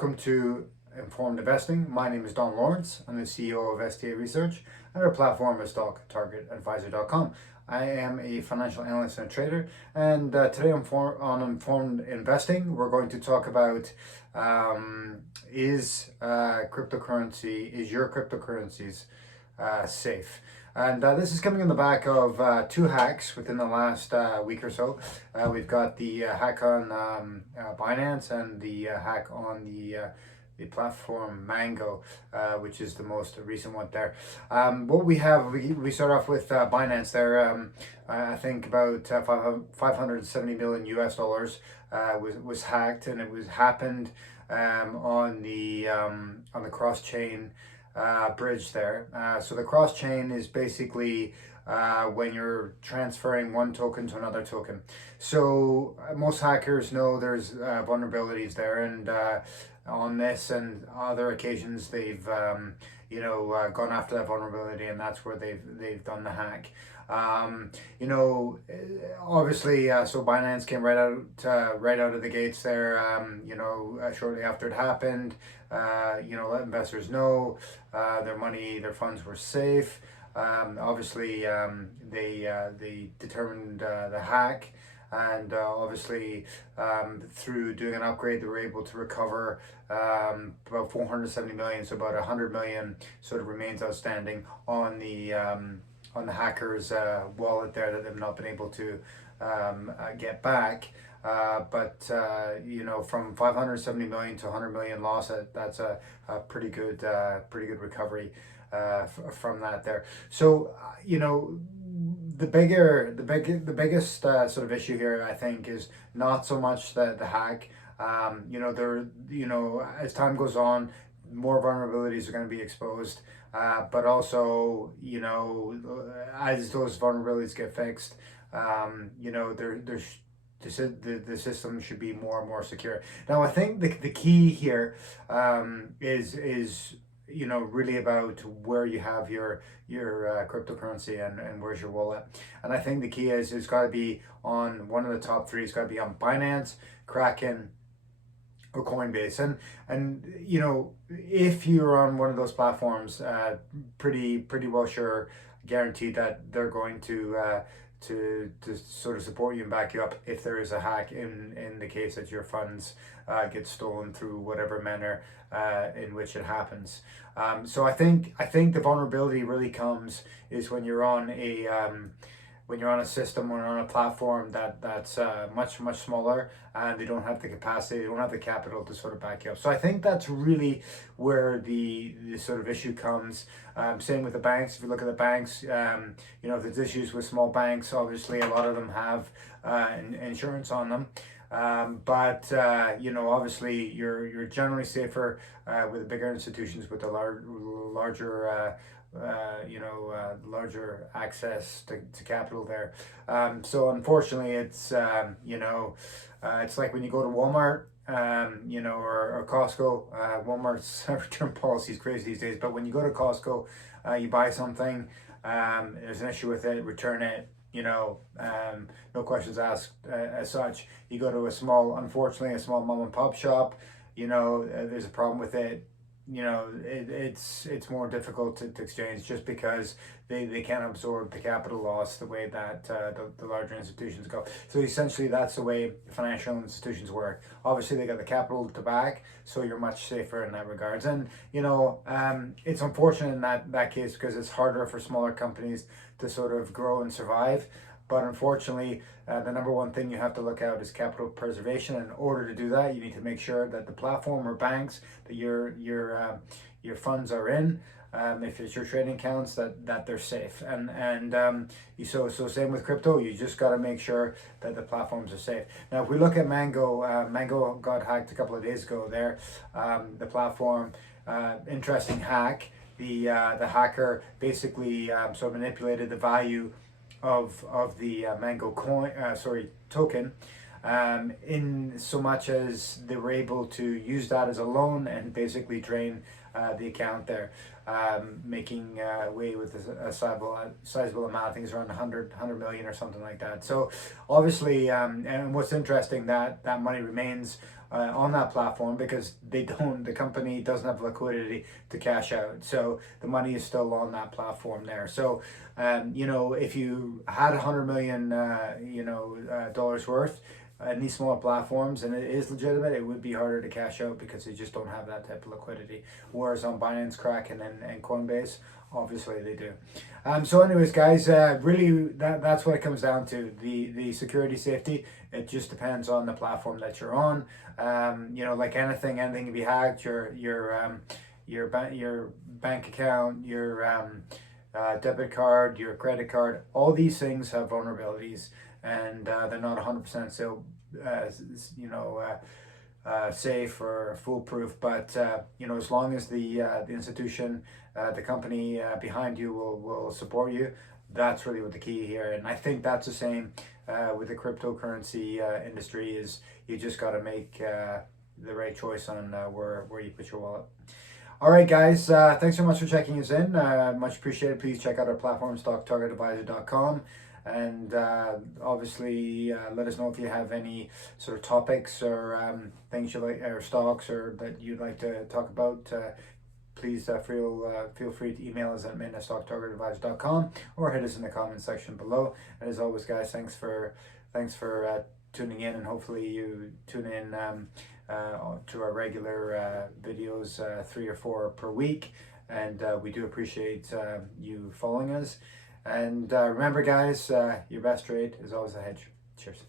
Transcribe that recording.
Welcome to Informed Investing. My name is Don Lawrence. I'm the CEO of STA Research, and our platform is StockTargetAdvisor.com. I am a financial analyst and trader, and today on Informed Investing, we're going to talk about is your cryptocurrencies safe? And this is coming on the back of two hacks within the last week or so. We've got the hack on Binance and the hack on the platform Mango, which is the most recent one there. What we have, we start off with Binance there. I think about 570 million US dollars was hacked, and it happened on the cross chain bridge there. So the cross chain is basically when you're transferring one token to another token. So most hackers know there's vulnerabilities there, and on this and other occasions they've gone after that vulnerability, and that's where they've done the hack. Obviously, so Binance came right out of the gates there. Shortly after it happened, let investors know their funds were safe. Obviously, they determined the hack, and obviously through doing an upgrade they were able to recover about 470 million, so about 100 million sort of remains outstanding on the hackers wallet there that they've not been able to get back. But from 570 million to 100 million loss, that's a pretty good recovery from that there. So the biggest sort of issue here, I think, is not so much the hack. As time goes on, more vulnerabilities are going to be exposed, but also as those vulnerabilities get fixed, the system should be more and more secure. Now, I think the key here is really about where you have your cryptocurrency and where's your wallet. And I think the key is it's got to be on one of the top three. It's got to be on Binance, Kraken, or Coinbase. And if you're on one of those platforms, pretty well sure, guaranteed that they're going to sort of support you and back you up if there is a hack in the case that your funds get stolen through whatever manner in which it happens. So I think the vulnerability really comes is when you're on a system or on a platform that's much smaller, and they don't have the capacity, they don't have the capital to sort of back you up. So I think that's really where the sort of issue comes. Same with the banks. If you look at the banks, if there's issues with small banks, obviously a lot of them have insurance on them. But obviously you're generally safer with the bigger institutions with the larger access to capital there. So unfortunately, it's it's like when you go to Walmart, or Costco. Walmart's return policy is crazy these days, but when you go to Costco, you buy something, there's an issue with it, return it. No questions asked as such. You go to a small mom and pop shop, there's a problem with it. It's more difficult to exchange just because they can't absorb the capital loss the way that the larger institutions go. So essentially that's the way financial institutions work. Obviously they got the capital to back, so you're much safer in that regards. And it's unfortunate in that case because it's harder for smaller companies to sort of grow and survive. But unfortunately, the number one thing you have to look out is capital preservation. In order to do that, you need to make sure that the platform or banks that your funds are in, if it's your trading accounts, that they're safe. So same with crypto. You just got to make sure that the platforms are safe. Now, if we look at Mango, Mango got hacked a couple of days ago. There, the platform, interesting hack. The hacker basically sort of manipulated the value of the Mango token, in so much as they were able to use that as a loan and basically drain the account there. making way with a sizable amount. I think it's around 100 million or something like that. So obviously, and what's interesting, that money remains on that platform because the company doesn't have liquidity to cash out. So the money is still on that platform there. So, if you had 100 million, dollars worth in these smaller platforms and it is legitimate, it would be harder to cash out because they just don't have that type of liquidity. Whereas on Binance, Kraken, and Coinbase, obviously they do. So anyways, guys, really that's what it comes down to. The security safety, it just depends on the platform that you're on. Like anything can be hacked. Your bank account, your debit card, your credit card, all these things have vulnerabilities, and they're not 100% so safe or foolproof. But as long as the institution, the company behind you will support you, that's really what the key here. And I think that's the same with the cryptocurrency industry. Is you just got to make the right choice on where you put your wallet. All right, guys, thanks so much for checking us in. Much appreciated. Please check out our platform, stocktargetadvisor.com. And obviously, let us know if you have any sort of topics or things you like, or stocks, or that you'd like to talk about. Please feel free to email us at stocktargetadvisor.com or hit us in the comment section below. And as always, guys, thanks for tuning in, and hopefully you tune in to our regular videos, 3 or 4 per week. And we do appreciate you following us. And remember, guys, your best trade is always a hedge. Cheers.